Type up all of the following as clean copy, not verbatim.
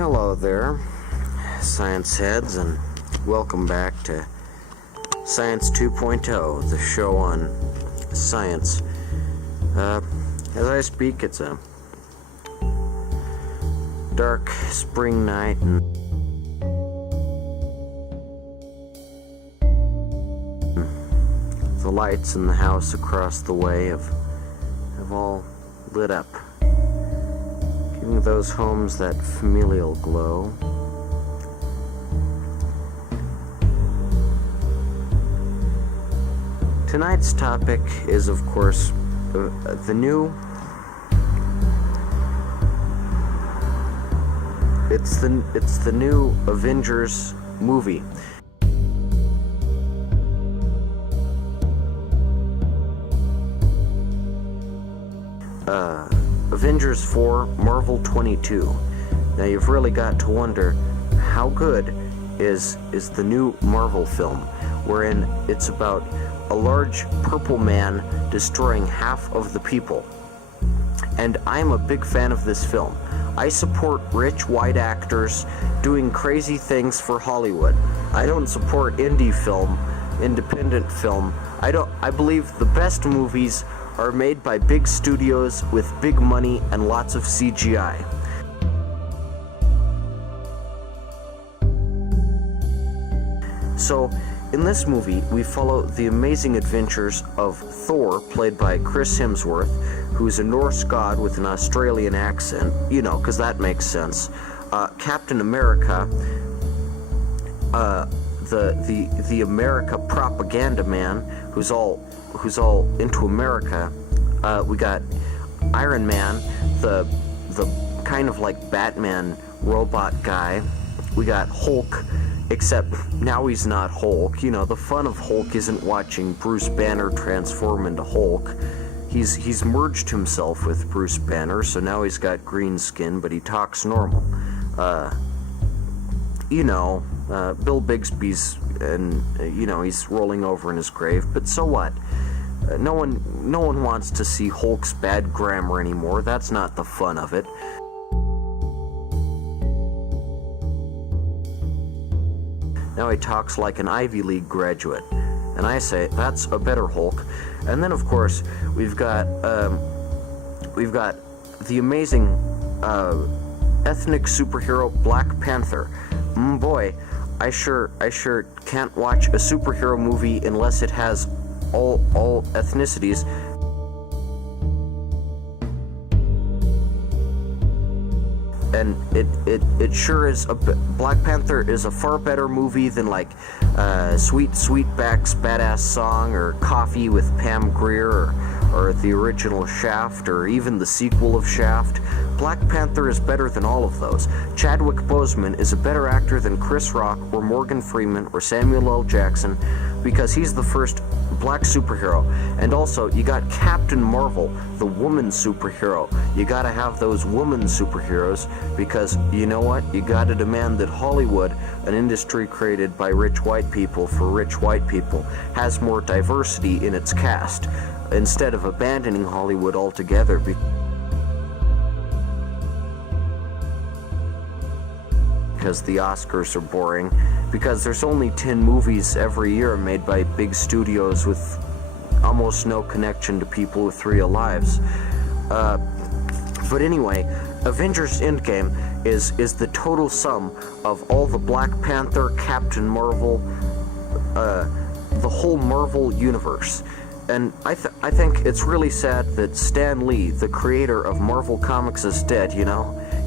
Hello there, science heads, and welcome back to Science 2.0, the show on science. As I speak, it's a dark spring night, and the lights in the house across the way have all lit up, giving those homes that familial glow. Tonight's topic is, of course, the new Avengers movie. Avengers 4 Marvel 22. Now you've really got to wonder, how good is the new Marvel film, wherein it's about a large purple man destroying half of the people. And I'm a big fan of this film. I support rich white actors doing crazy things for Hollywood. I don't support indie film, independent film. I believe the best movies are made by big studios with big money and lots of CGI. So, in this movie, we follow the amazing adventures of Thor, played by Chris Hemsworth, who's a Norse god with an Australian accent, because that makes sense. Captain America, the America propaganda man, who's all into America. We got Iron Man, the kind of like Batman robot guy. We got Hulk, except now he's not Hulk. The fun of Hulk isn't watching Bruce Banner transform into Hulk. He's merged himself with Bruce Banner, so now he's got green skin, but he talks normal. Bill Bixby's, and he's rolling over in his grave, but so what? No one wants to see Hulk's bad grammar anymore. That's not the fun of it. Now he talks like an Ivy League graduate, and I say that's a better Hulk. And then, of course, we've got the amazing ethnic superhero Black Panther. Boy, I sure can't watch a superhero movie unless it has all ethnicities. And it sure is. Black Panther is a far better movie than like Sweetback's Badass Song, or Coffee with Pam Grier, or the original Shaft, or even the sequel of Shaft. Black Panther is better than all of those. Chadwick Boseman is a better actor than Chris Rock or Morgan Freeman or Samuel L. Jackson, because he's the first black superhero. And also, you got Captain Marvel, the woman superhero. You gotta have those woman superheroes, because you know what? You gotta demand that Hollywood, an industry created by rich white people for rich white people, has more diversity in its cast, instead of abandoning Hollywood altogether. Because the Oscars are boring, because there's only 10 movies every year made by big studios with almost no connection to people with real lives. But anyway, Avengers Endgame is the total sum of all the Black Panther, Captain Marvel, the whole Marvel universe. And I think it's really sad that Stan Lee, the creator of Marvel Comics, is dead,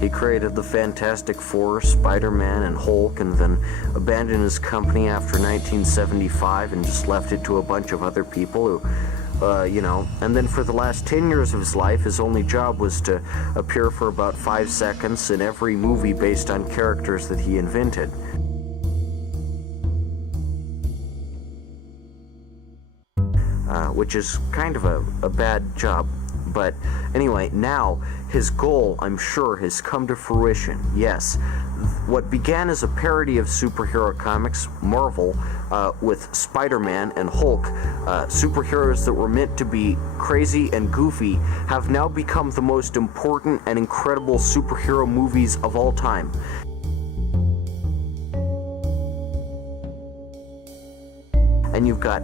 He created the Fantastic Four, Spider-Man, and Hulk, and then abandoned his company after 1975 and just left it to a bunch of other people who, and then for the last 10 years of his life, his only job was to appear for about 5 seconds in every movie based on characters that he invented. Which is kind of a bad job. But anyway, now his goal, I'm sure, has come to fruition. Yes, what began as a parody of superhero comics, Marvel, with Spider-Man and Hulk, superheroes that were meant to be crazy and goofy, have now become the most important and incredible superhero movies of all time. And you've got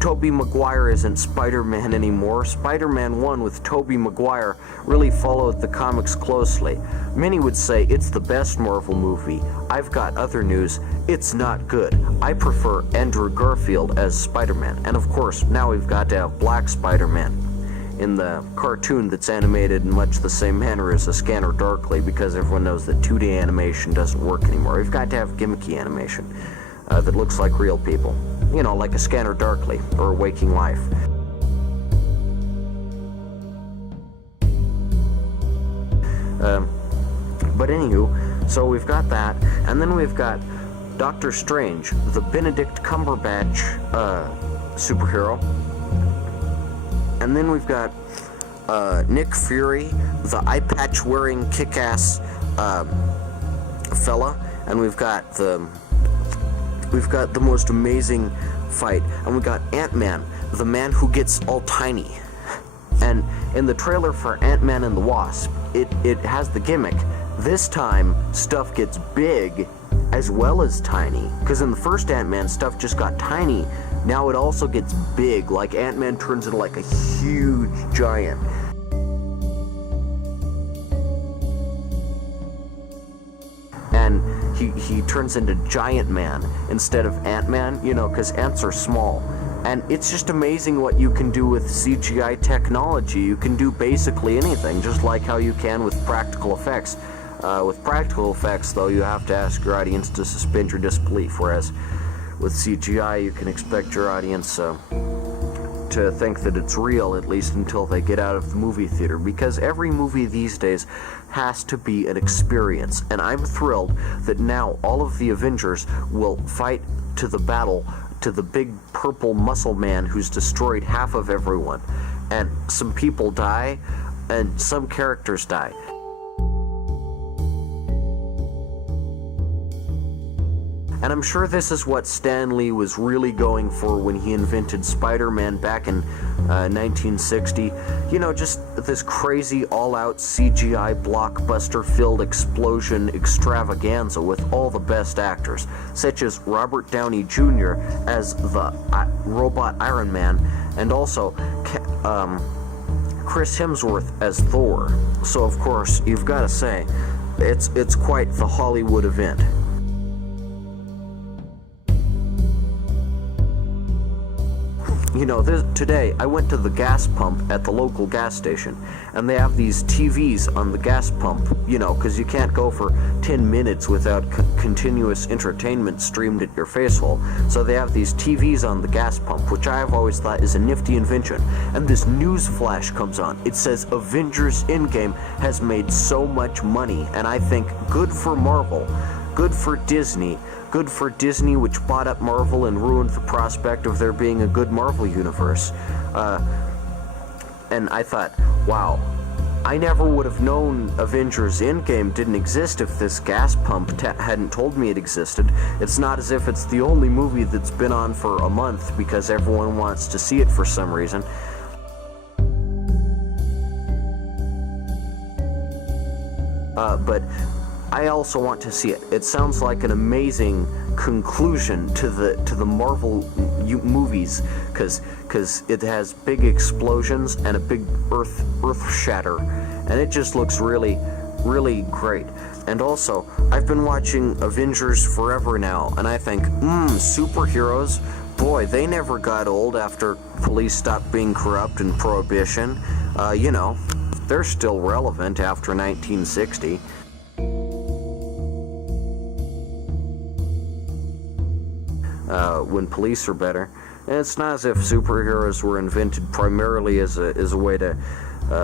Tobey Maguire isn't Spider-Man anymore. Spider-Man 1 with Tobey Maguire really followed the comics closely. Many would say it's the best Marvel movie. I've got other news. It's not good. I prefer Andrew Garfield as Spider-Man. And of course, now we've got to have Black Spider-Man in the cartoon that's animated in much the same manner as a Scanner Darkly, because everyone knows that 2D animation doesn't work anymore. We've got to have gimmicky animation that looks like real people. You know, like a Scanner Darkly or Waking Life. But anywho, so we've got that, and then we've got Doctor Strange, the Benedict Cumberbatch superhero. And then we've got Nick Fury, the eye patch wearing kick-ass fella, and we've got the most amazing fight, and we got Ant-Man, the man who gets all tiny. And in the trailer for Ant-Man and the Wasp, it has the gimmick. This time, stuff gets big as well as tiny. Because in the first Ant-Man, stuff just got tiny. Now it also gets big, like Ant-Man turns into like a huge giant. And he turns into Giant Man instead of Ant-Man, you know, because ants are small. And it's just amazing what you can do with CGI technology. You can do basically anything, just like how you can with practical effects. With practical effects, though, you have to ask your audience to suspend your disbelief, whereas with CGI, you can expect your audience to think that it's real, at least until they get out of the movie theater, because every movie these days has to be an experience. And I'm thrilled that now all of the Avengers will fight to the battle to the big purple muscle man who's destroyed half of everyone. And some people die, and some characters die. And I'm sure this is what Stan Lee was really going for when he invented Spider-Man back in 1960. You know, just this crazy all-out CGI blockbuster-filled explosion extravaganza with all the best actors, such as Robert Downey Jr. as the robot Iron Man, and also Chris Hemsworth as Thor. So of course, you've got to say, it's quite the Hollywood event. You know, today I went to the gas pump at the local gas station, and they have these TVs on the gas pump, you know, because you can't go for 10 minutes without continuous entertainment streamed at your face hole. So they have these TVs on the gas pump, which I have always thought is a nifty invention. And this news flash comes on. It says Avengers Endgame has made so much money, and I think good for Marvel, good for Disney. Good for Disney, which bought up Marvel and ruined the prospect of there being a good Marvel universe. And I thought, wow, I never would have known Avengers Endgame didn't exist if this gas pump hadn't told me it existed. It's not as if it's the only movie that's been on for a month because everyone wants to see it for some reason. But I also want to see it. It sounds like an amazing conclusion to the Marvel movies, because it has big explosions and a big earth shatter, and it just looks really, really great. And also, I've been watching Avengers forever now, and I think, superheroes, boy, they never got old after police stopped being corrupt and Prohibition. You know, they're still relevant after 1960. When police are better. And it's not as if superheroes were invented primarily as a way to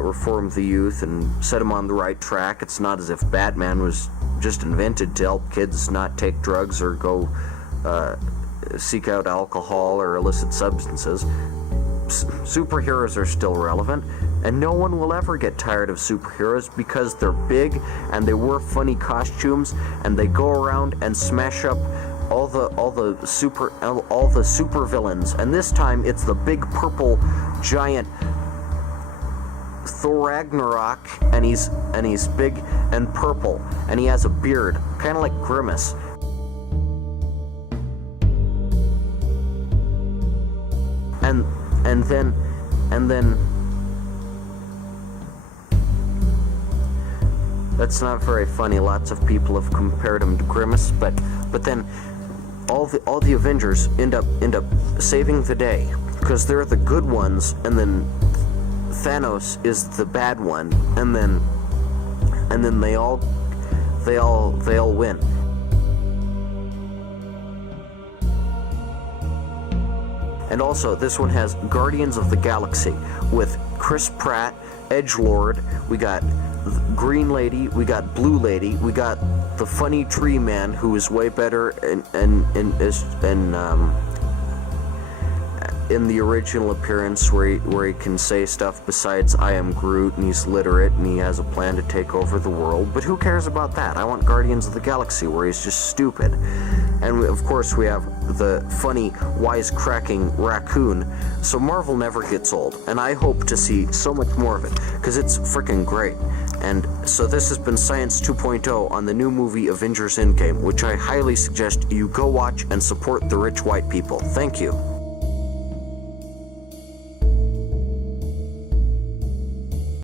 reform the youth and set them on the right track. It's not as if Batman was just invented to help kids not take drugs or go seek out alcohol or illicit substances. Superheroes are still relevant. And no one will ever get tired of superheroes because they're big and they wear funny costumes and they go around and smash up all the super villains. And this time it's the big purple giant Thor Ragnarok, and he's big and purple and he has a beard, kind of like Grimace. And then that's not very funny. Lots of people have compared him to Grimace, but then all the Avengers end up saving the day because they're the good ones, and then Thanos is the bad one, and then they all win. And also, this one has Guardians of the Galaxy with Chris Pratt, Edgelord, we got Green Lady, we got Blue Lady, we got the funny Tree Man, who is way better in the original appearance, where he can say stuff besides "I am Groot," and he's literate and he has a plan to take over the world. But who cares about that? I want Guardians of the Galaxy, where he's just stupid. And of course we have the funny, wisecracking raccoon. So Marvel never gets old, and I hope to see so much more of it, because it's freaking great. And so this has been Science 2.0 on the new movie Avengers Endgame, which I highly suggest you go watch and support the rich white people. Thank you.